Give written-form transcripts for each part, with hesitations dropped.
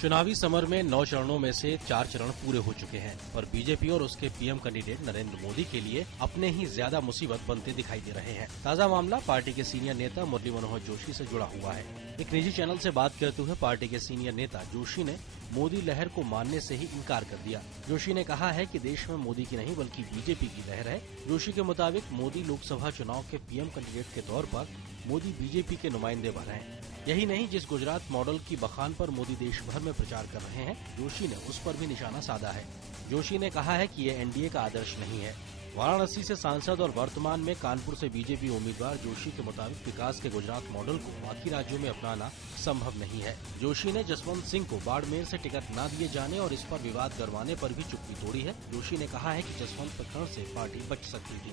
चुनावी समर में 9 चरणों में से 4 चरण पूरे हो चुके हैं, पर बीजेपी और उसके पीएम कैंडिडेट नरेंद्र मोदी के लिए अपने ही ज्यादा मुसीबत बनते दिखाई दे रहे हैं। ताज़ा मामला पार्टी के सीनियर नेता मुरली मनोहर जोशी से जुड़ा हुआ है। एक निजी चैनल से बात करते हुए पार्टी के सीनियर नेता जोशी ने मोदी लहर को मानने से ही इनकार कर दिया। जोशी ने कहा है कि देश में मोदी की नहीं बल्कि बीजेपी की लहर है। जोशी के मुताबिक मोदी लोकसभा चुनाव के पीएम कैंडिडेट के तौर पर मोदी बीजेपी के नुमाइंदे बन रहे हैं। यही नहीं, जिस गुजरात मॉडल की बखान पर मोदी देश भर में प्रचार कर रहे हैं, जोशी ने उस पर भी निशाना साधा है। जोशी ने कहा है कि ये एनडीए का आदर्श नहीं है। वाराणसी से सांसद और वर्तमान में कानपुर से बीजेपी उम्मीदवार जोशी के मुताबिक विकास के गुजरात मॉडल को बाकी राज्यों में अपनाना संभव नहीं है। जोशी ने जसवंत सिंह को बाड़मेर से टिकट न दिए जाने और इस पर विवाद करवाने पर भी चुप्पी तोड़ी है। जोशी ने कहा है कि जसवंत प्रकरण से पार्टी बच सकती थी।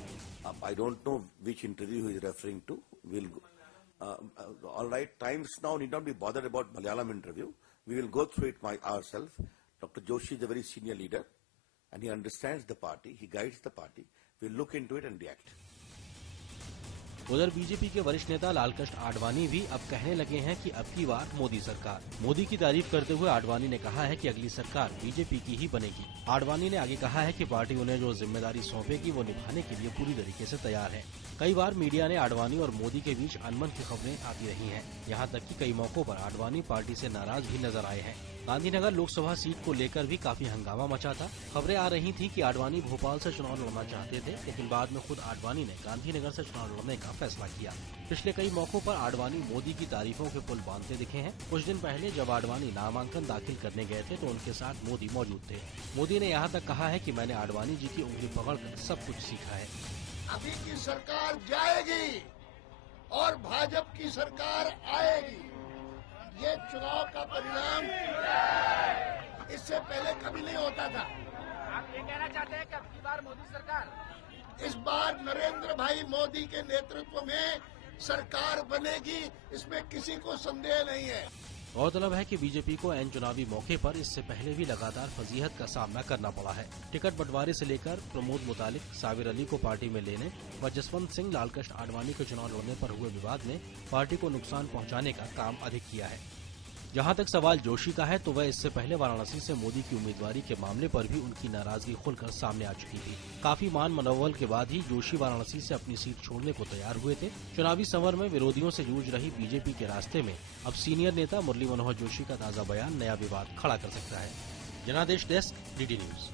I don't know which interview he is referring to. We'll all right. Times now need not be bothered about Malayalam interview. We will go through it ourselves. Dr. Joshi is a very senior leader, and he understands the party. He guides the party. We'll look into it and react. उधर BJP के वरिष्ठ नेता लालकृष्ण आडवाणी भी अब कहने लगे हैं कि अब की बार मोदी सरकार। मोदी की तारीफ करते हुए आडवाणी ने कहा है कि अगली सरकार बीजेपी की ही बनेगी। आडवाणी ने आगे कहा है कि पार्टी उन्हें जो जिम्मेदारी सौंपेगी वो निभाने के लिए पूरी तरीके से तैयार है। कई बार मीडिया ने आडवाणी और मोदी के बीच अनबन की खबरें आती रही हैं। यहाँ तक कि कई मौकों पर आडवाणी पार्टी से नाराज भी नजर आए हैं। गांधीनगर लोकसभा सीट को लेकर भी काफी हंगामा मचा था। खबरें आ रही थी कि आडवाणी भोपाल से चुनाव लड़ना चाहते थे, लेकिन बाद में खुद आडवाणी ने गांधीनगर से चुनाव लड़ने का फैसला किया। पिछले कई मौकों पर आडवाणी मोदी की तारीफों के पुल बांधते दिखे हैं। कुछ दिन पहले जब आडवाणी नामांकन दाखिल करने गए थे तो उनके साथ मोदी मौजूद थे। मोदी ने यहाँ तक कहा है कि मैंने आडवाणी जी की उंगली पकड़कर सब कुछ सीखा है। अभी की सरकार जाएगी और भाजपा की सरकार आएगी। ये चुनाव का परिणाम इससे पहले कभी नहीं होता था। आप ये कहना चाहते हैं कि अब की बार मोदी सरकार? इस बार नरेंद्र भाई मोदी के नेतृत्व में सरकार बनेगी, इसमें किसी को संदेह नहीं है। गौरतलब है कि बीजेपी को ऐन चुनावी मौके पर इससे पहले भी लगातार फजीहत का सामना करना पड़ा है। टिकट बंटवारे से लेकर प्रमोद मुतालिक, साबिर अली को पार्टी में लेने व जसवंत सिंह लालकृष्ण आडवाणी के चुनाव लड़ने पर हुए विवाद ने पार्टी को नुकसान पहुंचाने का काम अधिक किया है। जहां तक सवाल जोशी का है तो वह इससे पहले वाराणसी से मोदी की उम्मीदवारी के मामले पर भी उनकी नाराजगी खुलकर सामने आ चुकी थी। काफी मान मनोबल के बाद ही जोशी वाराणसी से अपनी सीट छोड़ने को तैयार हुए थे। चुनावी समर में विरोधियों से जूझ रही बीजेपी के रास्ते में अब सीनियर नेता मुरली मनोहर जोशी का ताजा बयान नया विवाद खड़ा कर सकता है। जनादेश डेस्क, डीडी न्यूज।